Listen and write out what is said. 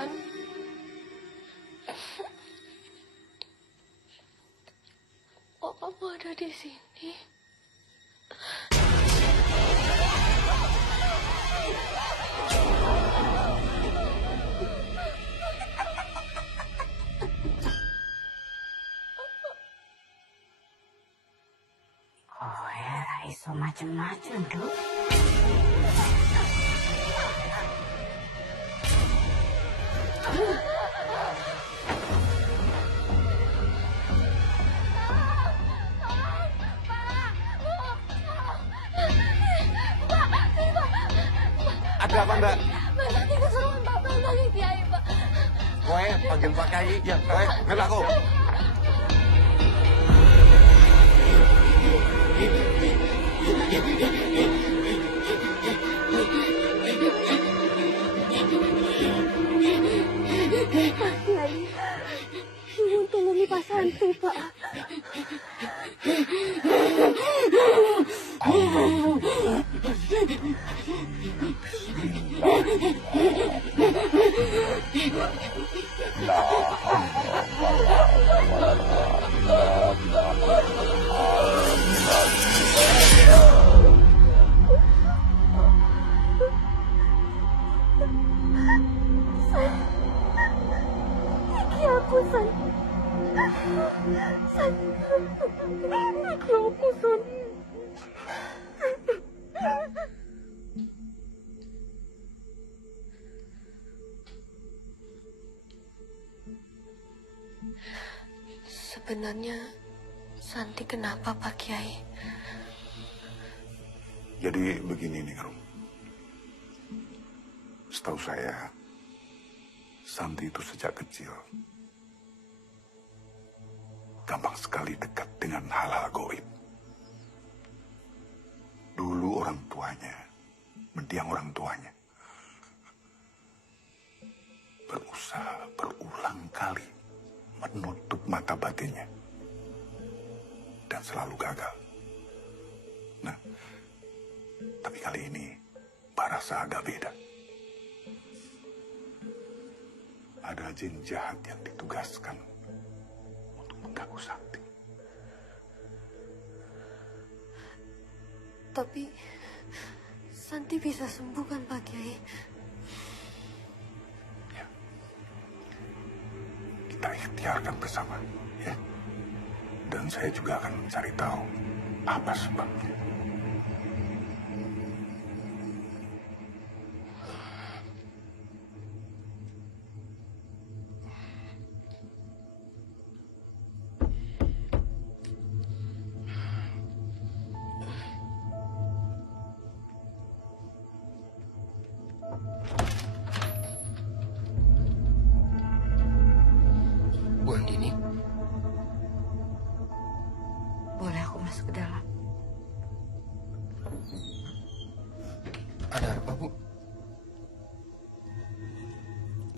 San. Kok kamu ada di sini? Oh ya, iso macem-macem, Duk. Ada apa, Mbak? Mbak Santi kesurupan Pak Bambang, Kiai, Pak. Kowe panggil Pak Kiai. Ya, kowe ngelak aku. Pak Kiai, nyuwun tulungi Pak Santi, Pak. Iki aku, San. San. Iki aku, San. Sebenarnya Santi kenapa, Pak Kiai? Jadi begini nih, Rum. Setahu saya, Santi itu sejak kecil gampang sekali dekat dengan hal-hal gaib. Dulu orang tuanya, mendiang orang tuanya, berusaha berulang kali menutup mata batinnya dan selalu gagal. Nah, tapi kali ini Barasa agak beda. Ada jin jahat yang ditugaskan untuk mengganggu Santi. Tapi Santi bisa sembuh kan, Pak Kiai? Ya. Kita ikhtiarkan bersama, ya. Dan saya juga akan mencari tahu apa sebabnya. Bu Andini, Boleh aku masuk ke dalam? ada apa, Bu?